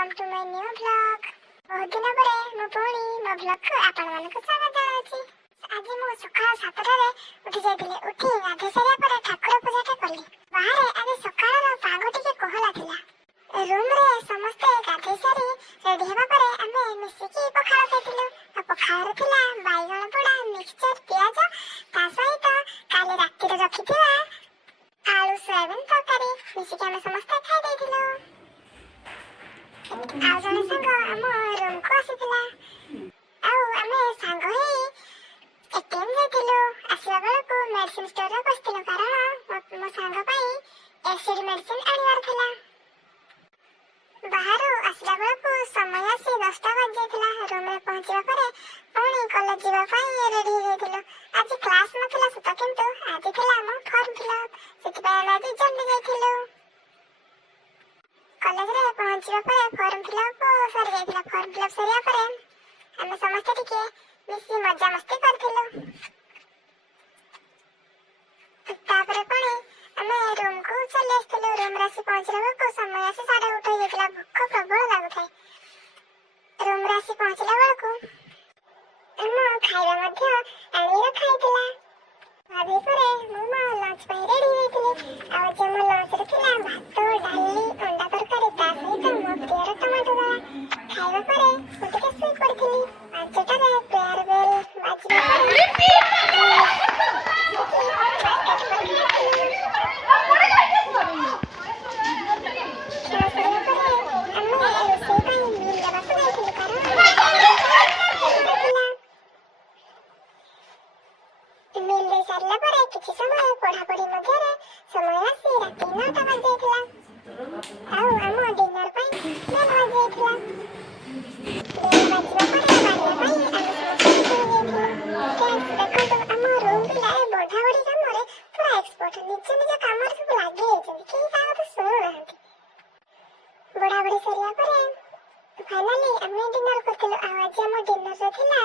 Welcome to my new blog. बहुत दिन पर मु पुणी मो ब्लॉग को आपण मानक स्वागत जणाउछि। आज मु सकाळ 7 रे उठी जाइतिले। उठी गाधे सारिया पर ठाकुर पूजाटा कली। बाहर आज सकाळर पाग टिके कोहला थिला। रूम रे समस्त गाधे सारी रेडी हेबा पर आमे मिसिकी पखाळ खाइतिलु। पखाळ थिला बाइगण पोड़ा, मिक्सचर, प्याज ता सहित काले राती रे रखिथिवा आलू सोयाबीन तरकारी मिसिकी आमे समस्त खाइ दैथिलु। आज जने संग आम रूम को आसीथिला। आमे सांग हे एटीएम जाइथिलु। आसीबा बेलकु मेडिसिन स्टोर रे बसिथिलु कारण मो सांग पई एसिड मेडिसिन आनिबार थिला। बाहर आसीबा बेलकु समय आसी 10टा बज जाइथिला। रूम रे पहुंचीबा परे पुणी कॉलेज जीवा पई रेडी हो जाइथिलु। आज क्लास नथिला सत किंतु आज थिला हम फॉर्म फिलअप, सेति पई आज जल्दी जाइथिलु। कॉलेज रे पहुंचीबा परे फॉर्म फिलअप सरी जाइथिला। फॉर्म फिलअप सरिया परे हम समस्त टिके मिसी मजा मस्ती करथिलु। तापरे पुणी हमें रूम को चले आस्थिलु। रूम रासी पहुंचला बेलकु समय आसी 8:30 हो जाइथिला। भूख प्रबल लागुथाय। रूम रासी पहुंचला बेलकु हम खाइबा मध्ये आनी रखाइथिला। आधी परे मम्मा लंच पई रेडी होइथिले। आ जे म लंच रे थिला भात, डाली, अंडा तरकारी ता सहित मो प्यार टमाटो दला। खाइबा परे उठके सुई पड़थिली। 5टा रे प्यार बेल बाजिबा मिल दे सारला परे किछि समय पढ़ापढ़ी मध्ये समय आसी राति 9टा बज जाइथिला। आम डिनर पई बेल बज जाइथिला। बेल बाजिबा परे बारिया पई आम समस्त हो जाइथिलु। देखंतु आम रूम पिला बढा बढी काम रे पूरा एक्सपर्ट। निज निज काम रे सब लागि जाइछन। केही काहा तो सुनु नाहंती। बढा बढी सरिया परे फाइनली आम डिनर करथिलु। आज आम डिनर रे थिला